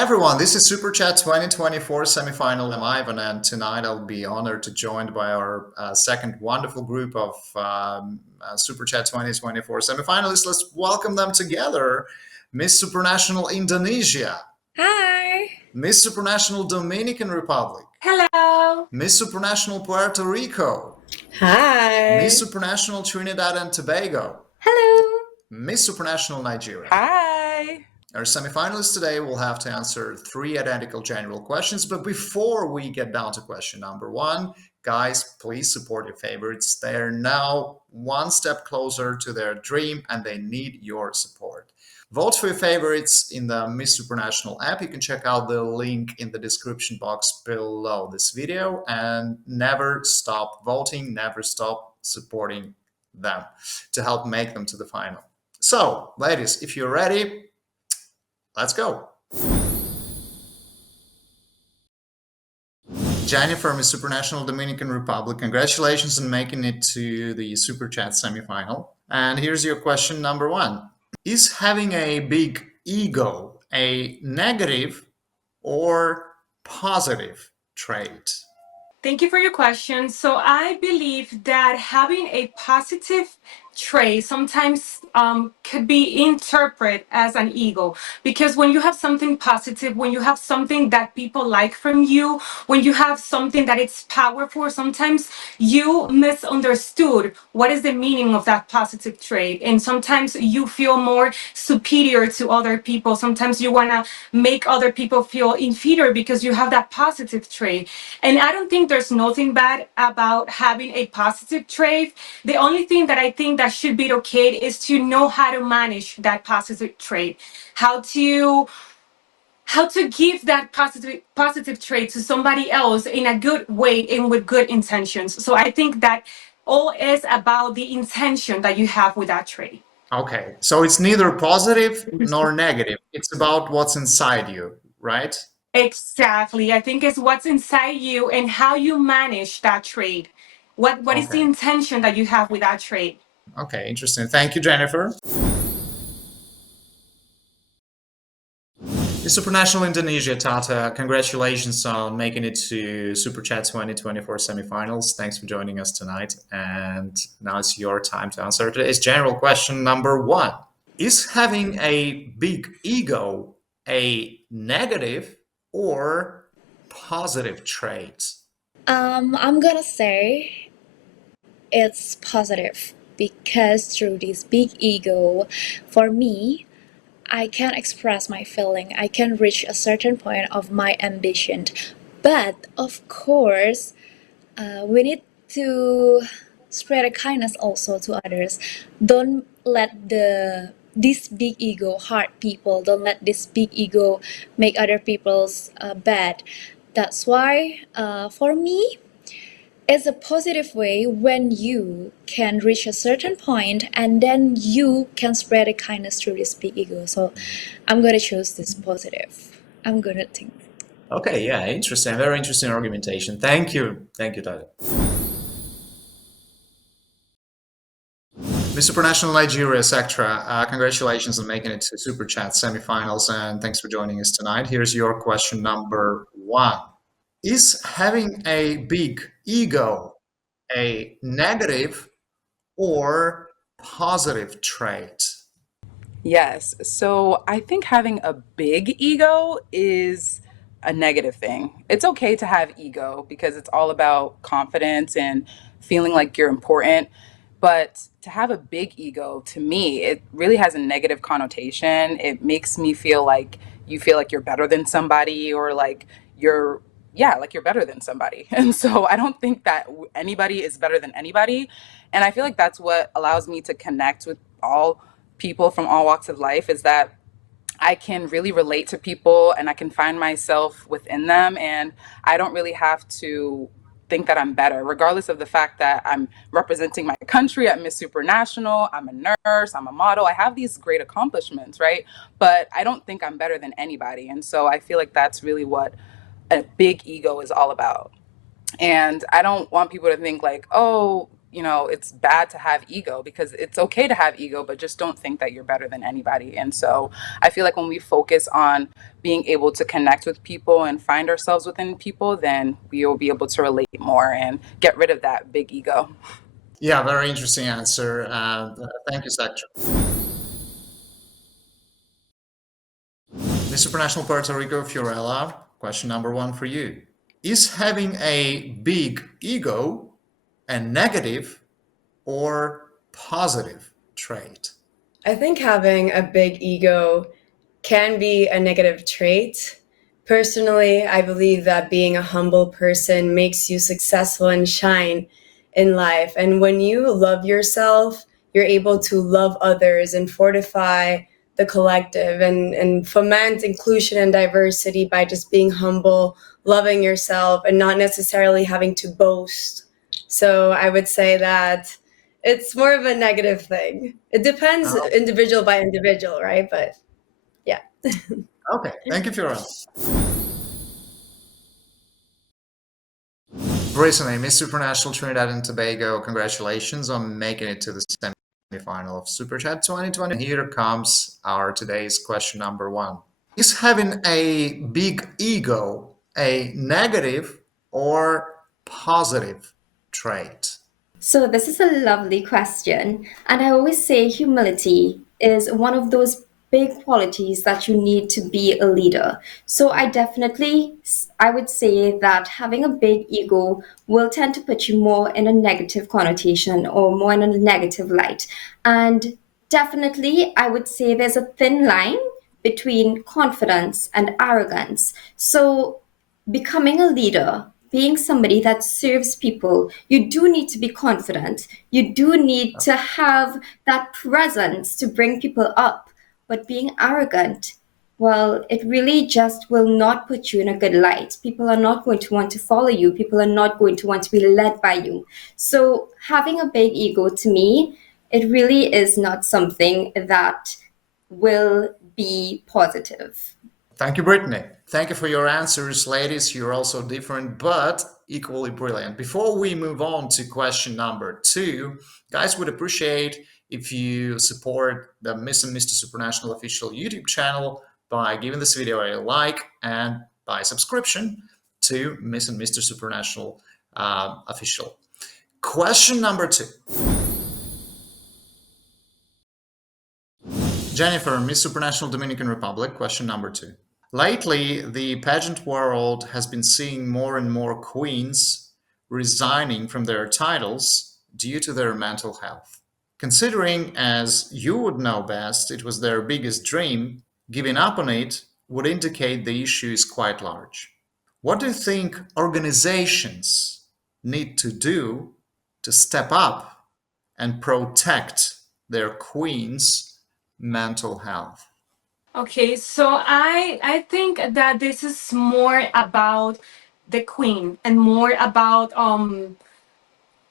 Hi everyone, this is Super Chat 2024 semifinal. I'm Ivan, and tonight I'll be honored to joined by our second wonderful group of Super Chat 2024 semifinalists. Let's welcome them together. Miss Supranational Indonesia, Hi. Miss Supranational Dominican Republic, Hello. Miss Supranational Puerto Rico, Hi. Miss Supranational Trinidad and Tobago, Hello. Miss Supranational Nigeria. Hi. Our semifinalists today will have to answer three identical general questions, but before we get down to question number one, guys, please support your favorites. They're now one step closer to their dream and they need your support. Vote for your favorites in the Miss Supranational app. You can check out the link in the description box below this video, and never stop voting, never stop supporting them to help make them to the final. So, ladies, if you're ready, let's go. Jennifer, Miss Supranational Dominican Republic, congratulations on making it to the Super Chat semifinal. And here's your question number one. Is having a big ego a negative or positive trait? Thank you for your question. So I believe that having a positive trait sometimes could be interpreted as an ego, because when you have something positive, when you have something that people like from you, when you have something that it's powerful, sometimes you misunderstood what is the meaning of that positive trait, and sometimes you feel more superior to other people. Sometimes you want to make other people feel inferior because you have that positive trait. And I don't think there's nothing bad about having a positive trait. The only thing that I think that should be okay is to know how to manage that positive trait, how to give that positive trait to somebody else in a good way and with good intentions. So I think that all is about the intention that you have with that trait. Okay, so it's neither positive nor negative. It's about what's inside you, right? Exactly. I think it's what's inside you and how you manage that trait. What is the Okay. intention that you have with that trait? Okay, interesting. Thank you, Jennifer. The Supranational Indonesia, Tata, congratulations on making it to Super Chat 2024 semifinals. Thanks for joining us tonight. And now it's your time to answer today's general question number one. Is having a big ego a negative or positive trait? I'm gonna say it's positive because through this big ego, for me, I can express my feeling. I can reach a certain point of my ambition. But of course, we need to spread a kindness also to others. Don't let this big ego hurt people. Don't let this big ego make other people's bad. That's why, for me, it's a positive way when you can reach a certain point and then you can spread a kindness through this big ego. So I'm gonna choose this positive. I'm gonna think. Okay, yeah, interesting. Very interesting argumentation. Thank you. Thank you, Tata. Mr. Supranational Nigeria, Sectra, congratulations on making it to Super Chat semifinals, and thanks for joining us tonight. Here's your question number one. Is having a big ego a negative or positive trait? Yes. So I think having a big ego is a negative thing. It's okay to have ego because it's all about confidence and feeling like you're important. But to have a big ego, to me, it really has a negative connotation. It makes me feel like you feel like you're better than somebody or like you're, yeah, like you're better than somebody. And so I don't think that anybody is better than anybody. And I feel like that's what allows me to connect with all people from all walks of life is that I can really relate to people and I can find myself within them. And I don't really have to think that I'm better, regardless of the fact that I'm representing my country at Miss Supranational, I'm a nurse, I'm a model, I have these great accomplishments, right? But I don't think I'm better than anybody. And so I feel like that's really what a big ego is all about. And I don't want people to think like, oh, it's bad to have ego, because it's okay to have ego, but just don't think that you're better than anybody. And so I feel like when we focus on being able to connect with people and find ourselves within people, then we will be able to relate more and get rid of that big ego. Yeah, very interesting answer. Thank you, Sector. Miss Supranational Puerto Rico Fiorella, question number one for you. Is having a big ego a negative or positive trait? I think having a big ego can be a negative trait. Personally, I believe that being a humble person makes you successful and shine in life. And when you love yourself, you're able to love others and fortify the collective and foment inclusion and diversity by just being humble, loving yourself, and not necessarily having to boast. So I would say that it's more of a negative thing. It depends Oh, individual by individual, right? But yeah. okay, thank you, Fiorella. Brittany, Miss Supranational Trinidad and Tobago, congratulations on making it to the semi-final of Super Chat 2020. And here comes our today's question number one. Is having a big ego a negative or positive trait? So, this is a lovely question. And I always say humility is one of those big qualities that you need to be a leader. So, I would say that having a big ego will tend to put you more in a negative connotation or more in a negative light. And definitely, I would say there's a thin line between confidence and arrogance. So, becoming a leader, being somebody that serves people, you do need to be confident. You do need to have that presence to bring people up. But being arrogant, well, it really just will not put you in a good light. People are not going to want to follow you. People are not going to want to be led by you. So having a big ego, to me, it really is not something that will be positive. Thank you, Brittany. Thank you for your answers, ladies. You're also different, but equally brilliant. Before we move on to question number two, guys, would appreciate if you support the Miss and Mr. Supranational official YouTube channel by giving this video a like and by subscription to Miss and Mr. Supranational official. Question number two. Jennifer, Miss Supranational Dominican Republic, question number two. Lately, the pageant world has been seeing more and more queens resigning from their titles due to their mental health. Considering, as you would know best, it was their biggest dream, giving up on it would indicate the issue is quite large. What do you think organizations need to do to step up and protect their queens' mental health? Okay, so I think that this is more about the queen and more about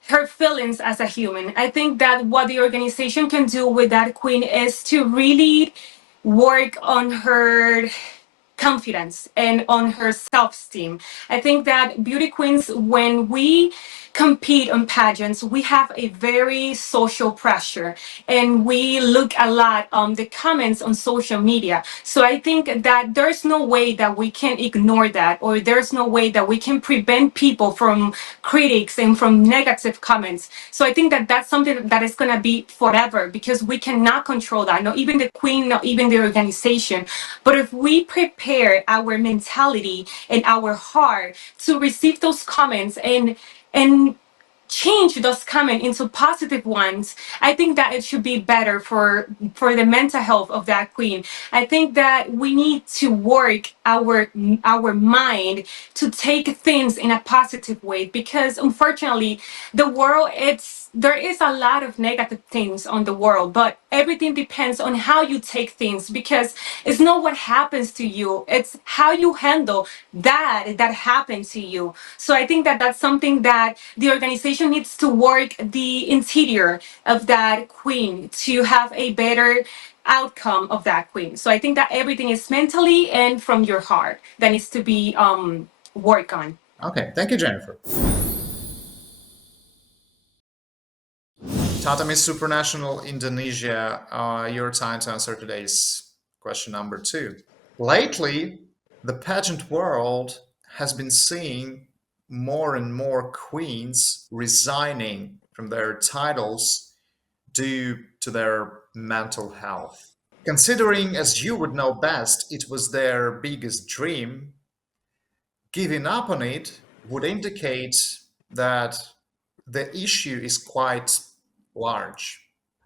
her feelings as a human. I think that what the organization can do with that queen is to really work on her confidence and on her self-esteem. I think that beauty queens, when we compete on pageants, we have a very social pressure and we look a lot the comments on social media. So I think that there's no way that we can ignore that, or there's no way that we can prevent people from critics and from negative comments. So I think that that's something that is going to be forever, because we cannot control that, not even the queen, not even the organization. But if we prepare our mentality and our heart to receive those comments and change those comments into positive ones, I think that it should be better for the mental health of that queen. I think that we need to work our mind to take things in a positive way, because unfortunately the world, it's there is a lot of negative things on the world, but everything depends on how you take things, because it's not what happens to you, it's how you handle that happened to you. So I think that that's something that the organization needs to work the interior of that queen to have a better outcome of that queen. So I think that everything is mentally and from your heart that needs to be worked on. Okay, thank you, Jennifer. Tatam is supranational Indonesia. Your time to answer today's question number 2. Lately, the pageant world has been seeing more and more queens resigning from their titles due to their mental health. Considering, as you would know best, it was their biggest dream, giving up on it would indicate that the issue is quite large.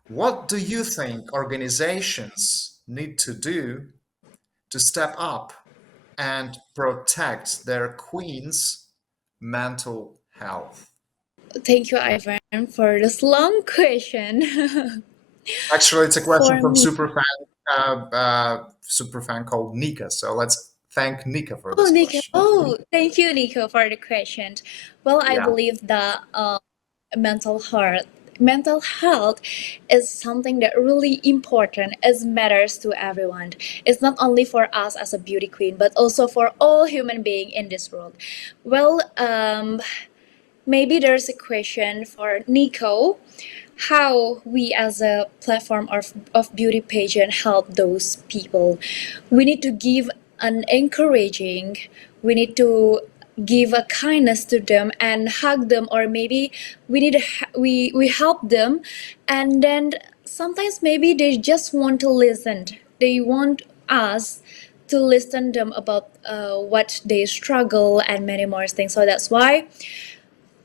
What do you think organizations need to do to step up and protect their queens' mental health? Thank you, Ivan, for this long question. Actually, it's a question For from me, superfan called Nika. So let's thank Nika for oh, this Nico. question. Oh, thank you, Nico, for the question. Well, I Yeah. believe that mental health, mental health is something that really important. It matters to everyone. It's not only for us as a beauty queen, but also for all human being in this world. Well, maybe there's a question for Nico, how we as a platform of beauty pageant help those people. We need to give an encouraging, we need to give a kindness to them and hug them, or maybe we need to we help them, and then sometimes maybe they just want to listen, they want us to listen them about what they struggle and many more things. So that's why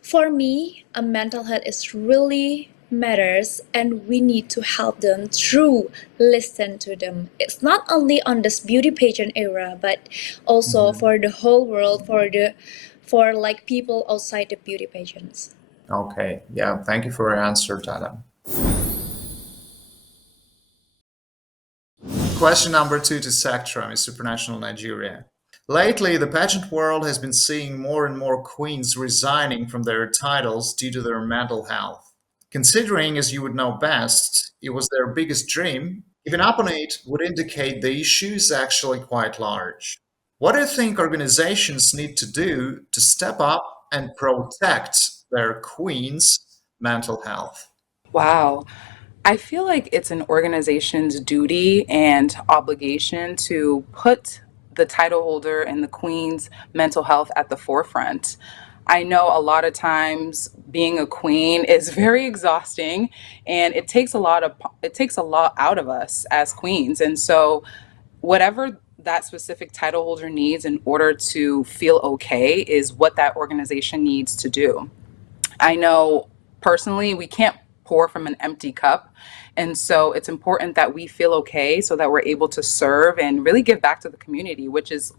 for me, a mental health is really matters, and we need to help them through listen to them. It's not only on this beauty pageant era, but also Mhm. for the whole world, for like people outside the beauty pageants. Okay. Yeah. Thank you for your answer, Tata. Question number 2 to Sectra, Miss Supranational Nigeria. Lately, the pageant world has been seeing more and more queens resigning from their titles due to their mental health. Considering, as you would know best, it was their biggest dream, giving up on it would indicate the issue is actually quite large. What do you think organizations need to do to step up and protect their queens' mental health? Wow. I feel like it's an organization's duty and obligation to put the title holder and the queen's mental health at the forefront. I know a lot of times being a queen is very exhausting, and it takes a lot out of us as queens. And so whatever that specific title holder needs in order to feel okay is what that organization needs to do. I know personally we can't pour from an empty cup. And so it's important that we feel okay so that we're able to serve and really give back to the community, which is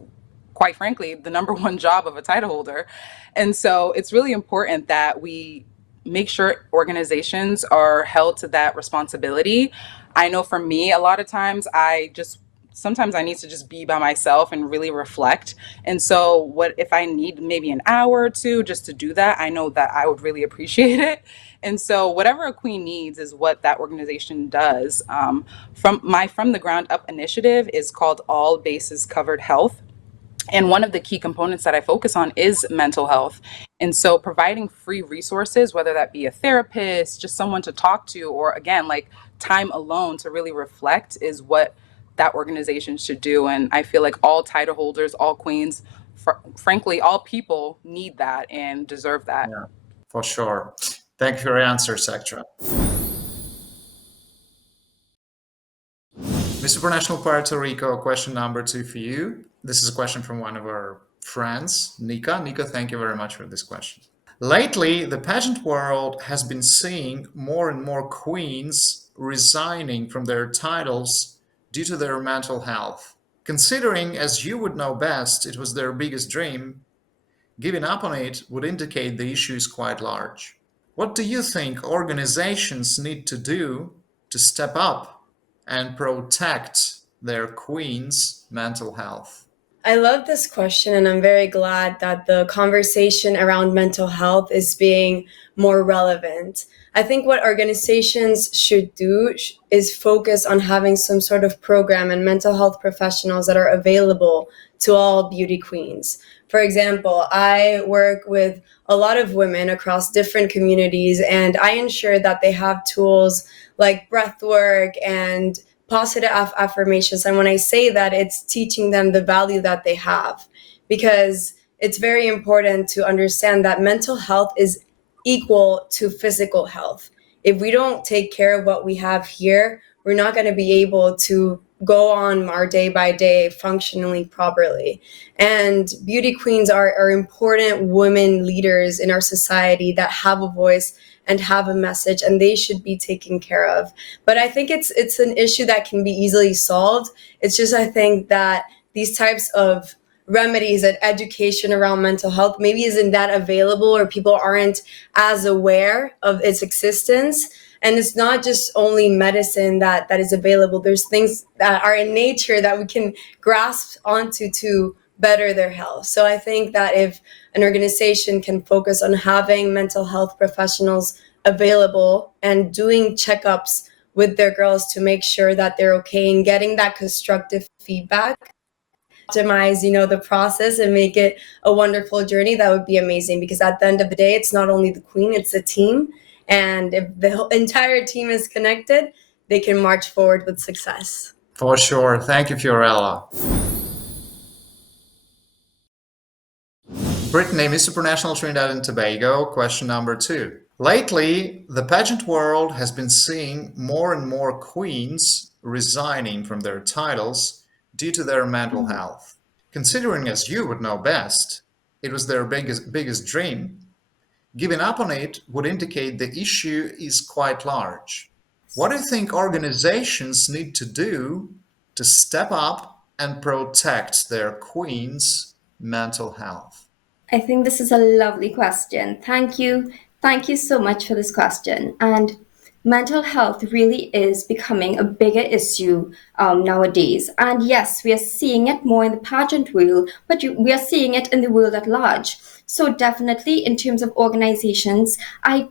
quite frankly the number one job of a title holder. And so it's really important that we make sure organizations are held to that responsibility. I know for me, a lot of times sometimes I need to just be by myself and really reflect. And so what if I need maybe an hour or two just to do that, I know that I would really appreciate it. And so whatever a queen needs is what that organization does. From the ground up initiative is called All Bases Covered Health. And one of the key components that I focus on is mental health. And so providing free resources, whether that be a therapist, just someone to talk to, or again, like time alone to really reflect, is what that organization should do. And I feel like all title holders, all queens, frankly, all people need that and deserve that. Yeah, for sure. Thank you for your answer, Sectra. Mr. Supernational Puerto Rico, question number 2 for you. This is a question from one of our friends, Nika. Nika, thank you very much for this question. Lately, the pageant world has been seeing more and more queens resigning from their titles due to their mental health. Considering, as you would know best, it was their biggest dream, giving up on it would indicate the issue is quite large. What do you think organizations need to do to step up and protect their queens' mental health? I love this question, and I'm very glad that the conversation around mental health is being more relevant. I think what organizations should do is focus on having some sort of program and mental health professionals that are available to all beauty queens. For example, I work with a lot of women across different communities, and I ensure that they have tools like breath work and positive affirmations. And when I say that, it's teaching them the value that they have, because it's very important to understand that mental health is equal to physical health. If we don't take care of what we have here, we're not going to be able to go on our day by day functionally properly. And beauty queens are important women leaders in our society that have a voice and have a message, and they should be taken care of. But I think it's an issue that can be easily solved. It's just, I think that these types of remedies and education around mental health maybe isn't that available, or people aren't as aware of its existence. And it's not just only medicine that is available. There's things that are in nature that we can grasp onto to better their health. So I think that if an organization can focus on having mental health professionals available and doing checkups with their girls to make sure that they're okay and getting that constructive feedback, optimize, the process and make it a wonderful journey, that would be amazing. Because at the end of the day, it's not only the queen, it's a team. And if the entire team is connected, they can march forward with success. For sure. Thank you, Fiorella. Brittany, Miss Supranational Trinidad and Tobago, question number 2. Lately, the pageant world has been seeing more and more queens resigning from their titles due to their mental health. Considering, as you would know best, it was their biggest dream, giving up on it would indicate the issue is quite large. What do you think organizations need to do to step up and protect their queens' mental health? I think this is a lovely question. Thank you. Thank you so much for this question. And mental health really is becoming a bigger issue nowadays. And yes, we are seeing it more in the pageant world, but we are seeing it in the world at large. So definitely in terms of organizations, I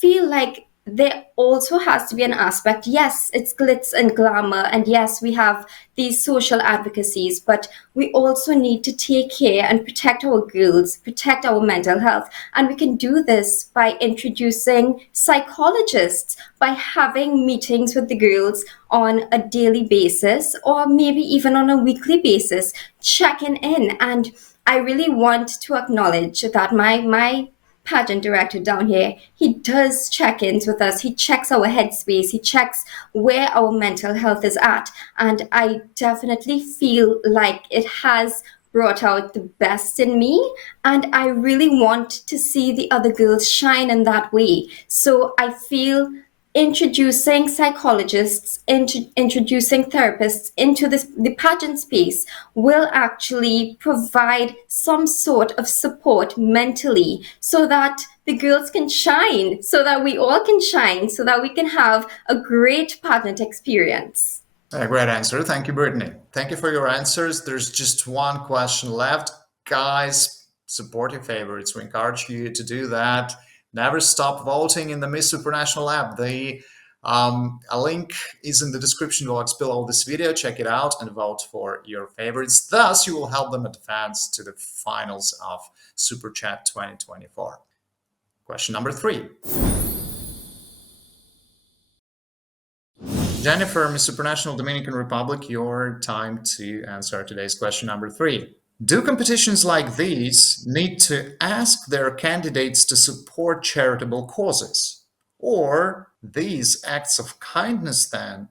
feel like there also has to be an aspect. Yes, it's glitz and glamour, and yes, we have these social advocacies, but we also need to take care and protect our girls, protect our mental health. And we can do this by introducing psychologists, by having meetings with the girls on a daily basis, or maybe even on a weekly basis, checking in. And I really want to acknowledge that my pageant director down here, he does check-ins with us. He checks our headspace. He checks where our mental health is at. And I definitely feel like it has brought out the best in me. And I really want to see the other girls shine in that way. So I feel introducing psychologists, introducing therapists into the pageant space will actually provide some sort of support mentally, so that the girls can shine, so that we all can shine, so that we can have a great pageant experience. A great answer. Thank you, Brittany. Thank you for your answers. There's just one question left. Guys, support your favorites. We encourage you to do that. Never stop voting in the Miss Supranational app. A link is in the description box below this video. Check it out and vote for your favorites. Thus, you will help them advance to the finals of Super Chat 2024. Question number 3. Jennifer, Miss Supranational Dominican Republic, your time to answer today's question number 3. Do competitions like these need to ask their candidates to support charitable causes? Or these acts of kindness then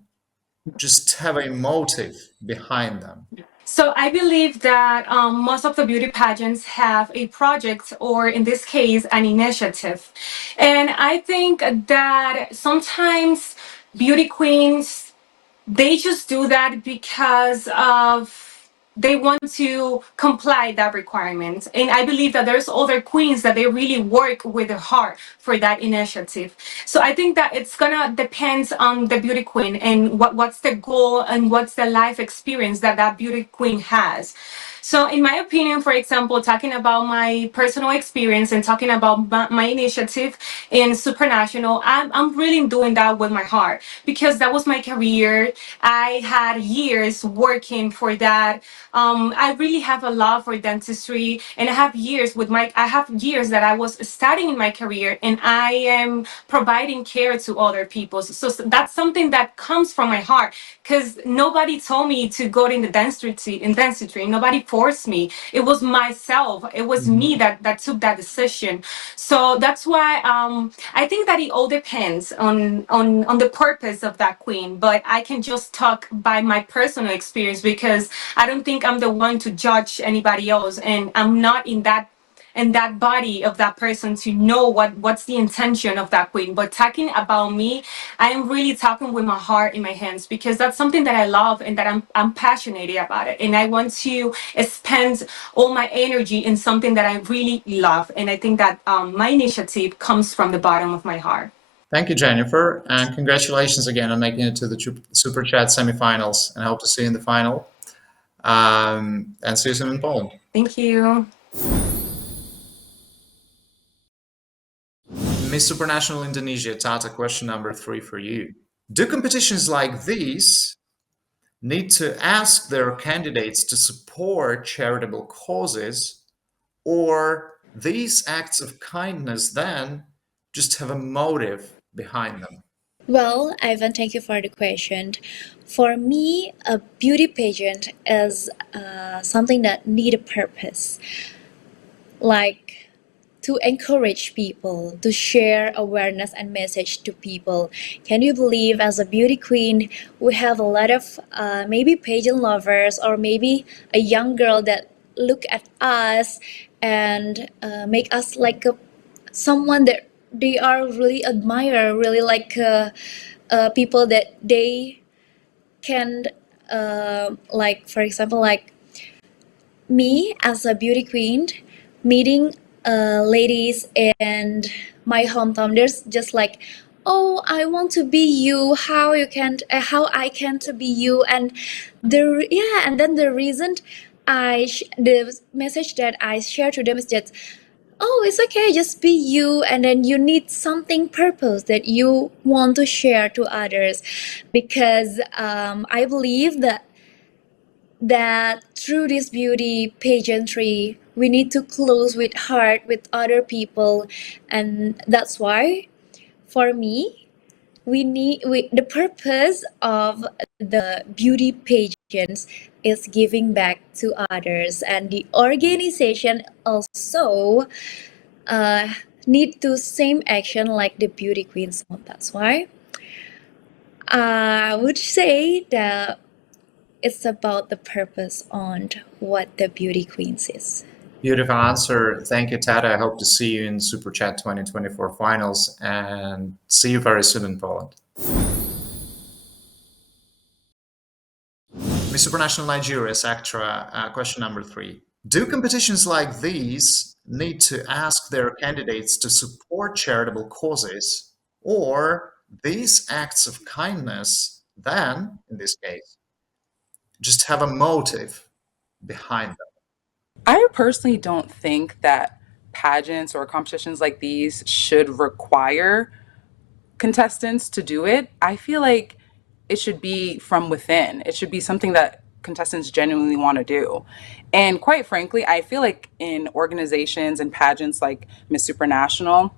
just have a motive behind them? So I believe that most of the beauty pageants have a project, or in this case, an initiative. And I think that sometimes beauty queens, they just do that because of they want to comply that requirement. And I believe that there's other queens that they really work with their heart for that initiative. So I think that it's gonna depend on the beauty queen and what's the goal and what's the life experience that beauty queen has. So, in my opinion, for example, talking about my personal experience and talking about my initiative in Supranational, I'm really doing that with my heart because that was my career. I had years working for that. I really have a love for dentistry, and I have years that I was studying in my career, and I am providing care to other people. So that's something that comes from my heart because nobody told me to go in the dentistry. Nobody forced me. It was myself. It was me that took that decision. So that's why I think that it all depends on the purpose of that queen. But I can just talk by my personal experience because I don't think I'm the one to judge anybody else, and I'm not in that body of that person to know what's the intention of that queen. But talking about me, I am really talking with my heart in my hands because that's something that I love and that I'm passionate about it, and I want to spend all my energy in something that I really love. And I think that my initiative comes from the bottom of my heart. Thank you, Jennifer, and congratulations again on making it to the Super Chat semifinals. And I hope to see you in the final. And see you soon in Poland. Thank you. Miss Supranational Indonesia, Tata, question number 3 for you. Do competitions like these need to ask their candidates to support charitable causes, or these acts of kindness then just have a motive behind them? Well, Ivan, thank you for the question. For me, a beauty pageant is something that need a purpose, like to encourage people, to share awareness and message to people. Can you believe, as a beauty queen, we have a lot of maybe pageant lovers or maybe a young girl that look at us and make us like someone that they are really admire, really like people that they can like, for example, like me as a beauty queen meeting ladies in my hometown. There's just like, oh, I want to be you, how you can how I can to be you. And yeah, and then the reason the message that I share to them is that, oh, it's okay, just be you, and then you need something purpose that you want to share to others. Because I believe that through this beauty pageantry we need to close with heart with other people. And that's why, for me, the purpose of the beauty pageants is giving back to others, and the organization also uh, need to same action like the beauty queens. So that's why I would say that it's about the purpose on what the beauty queens is. Beautiful answer. Thank you, Tata. I hope to see you in Super Chat 2024 finals and see you very soon in Poland. Miss Supranational Nigeria, Sectra, question number 3. Do competitions like these need to ask their candidates to support charitable causes, or these acts of kindness then, in this case, just have a motive behind them? I personally don't think that pageants or competitions like these should require contestants to do it. I feel like it should be from within. It should be something that contestants genuinely want to do. And quite frankly, I feel like in organizations and pageants like Miss Supranational,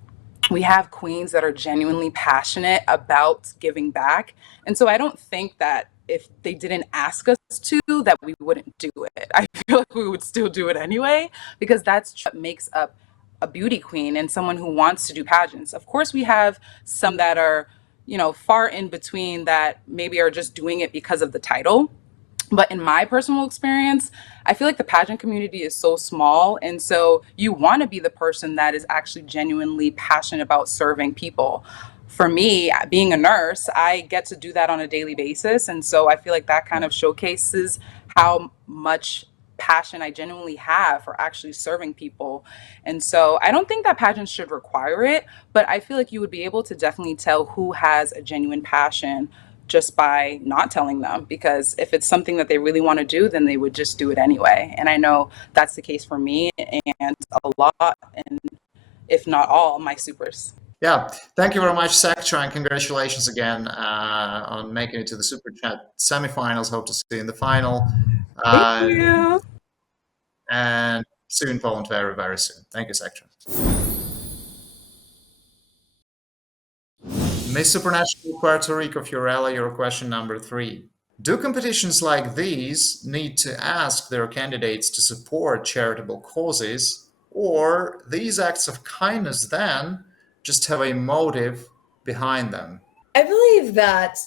we have queens that are genuinely passionate about giving back. And so I don't think that if they didn't ask us to, that we wouldn't do it. I feel like we would still do it anyway, because that's what makes up a beauty queen and someone who wants to do pageants. Of course, we have some that are, far in between that maybe are just doing it because of the title. But in my personal experience, I feel like the pageant community is so small. And so you want to be the person that is actually genuinely passionate about serving people. For me, being a nurse, I get to do that on a daily basis. And so I feel like that kind of showcases how much passion I genuinely have for actually serving people. And so I don't think that pageants should require it, but I feel like you would be able to definitely tell who has a genuine passion just by not telling them, because if it's something that they really want to do, then they would just do it anyway. And I know that's the case for me and a lot, and if not all, my supers. Yeah, thank you very much, Sectra, and congratulations again on making it to the Super Chat semifinals. Hope to see you in the final. Thank Uh, you. and see you in Poland very, very soon. Thank you, Sectra. Miss Supranational Puerto Rico Fiorella, your question number 3. Do competitions like these need to ask their candidates to support charitable causes, or these acts of kindness then just have a motive behind them? I believe that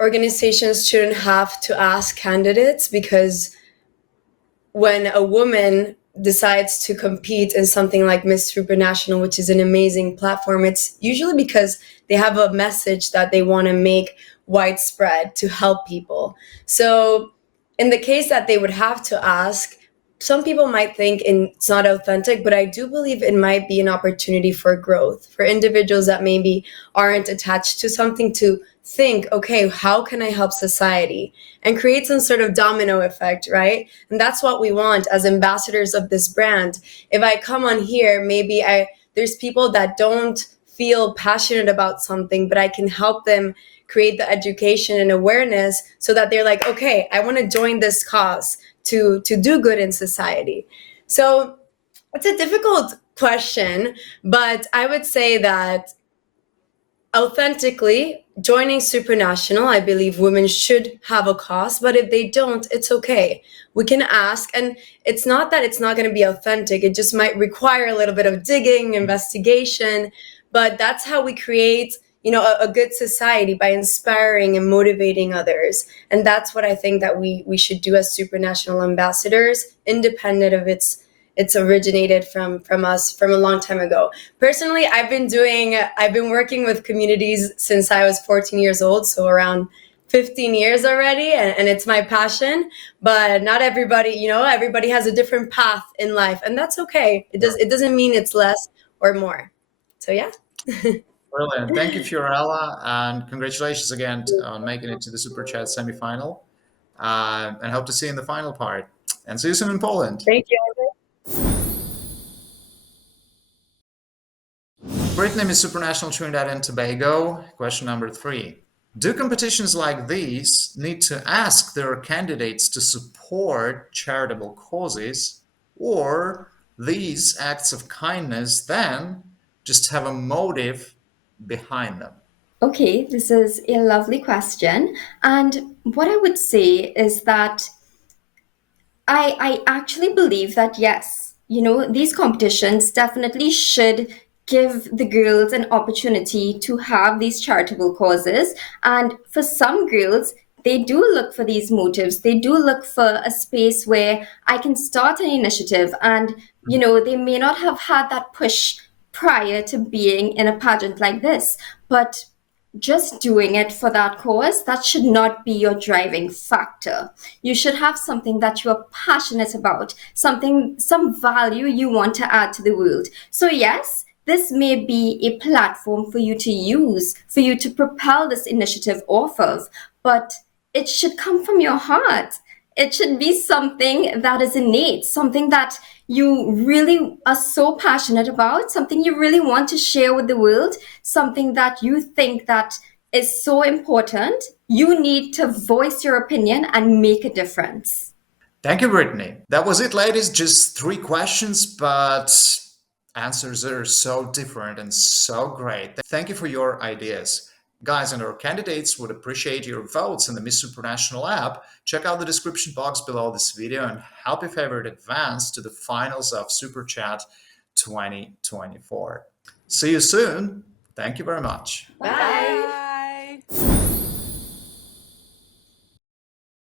organizations shouldn't have to ask candidates, because when a woman decides to compete in something like Miss Supranational, which is an amazing platform, it's usually because they have a message that they want to make widespread to help people. So, in the case that they would have to ask, some people might think it's not authentic, but I do believe it might be an opportunity for growth for individuals that maybe aren't attached to something to think, okay, how can I help society? And create some sort of domino effect, right? And that's what we want as ambassadors of this brand. If I come on here, maybe there's people that don't feel passionate about something, but I can help them create the education and awareness so that they're like, okay, I want to join this cause to do good in society. So it's a difficult question, but I would say that authentically joining Supranational, I believe women should have a cause, but if they don't, it's okay. We can ask, and it's not that it's not going to be authentic, it just might require a little bit of digging, investigation, but that's how we create, a good society, by inspiring and motivating others. And that's what I think that we should do as Supranational ambassadors, independent of it's originated from us from a long time ago. Personally, I've been working with communities since I was 14 years old, so around 15 years already, and it's my passion. But not everybody, everybody has a different path in life, and that's okay. It doesn't mean it's less or more. So yeah. Brilliant. Thank you, Fiorella, and congratulations again on making it to the Super Chat semifinal. And hope to see you in the final part. And see you soon in Poland. Thank you. Brittany, Miss Supranational Trinidad and Tobago. Question number 3. Do competitions like these need to ask their candidates to support charitable causes, or these acts of kindness then just have a motive behind them? Okay, this is a lovely question. And what I would say is that I actually believe that yes, these competitions definitely should give the girls an opportunity to have these charitable causes. And for some girls, they do look for these motives. They do look for a space where I can start an initiative. And, they may not have had that push prior to being in a pageant like this. But just doing it for that cause, that should not be your driving factor. You should have something that you are passionate about, some value you want to add to the world. So yes, this may be a platform for you to use, for you to propel this initiative off of, but it should come from your heart. It should be something that is innate, something that you really are so passionate about, something you really want to share with the world, something that you think that is so important. You need to voice your opinion and make a difference. Thank you, Brittany. That was it, ladies. Just 3 questions, but answers are so different and so great. Thank you for your ideas. Guys, and our candidates would appreciate your votes in the Miss Supranational app. Check out the description box below this video and help your favorite advance to the finals of Super Chat 2024. See you soon. Thank you very much. Bye.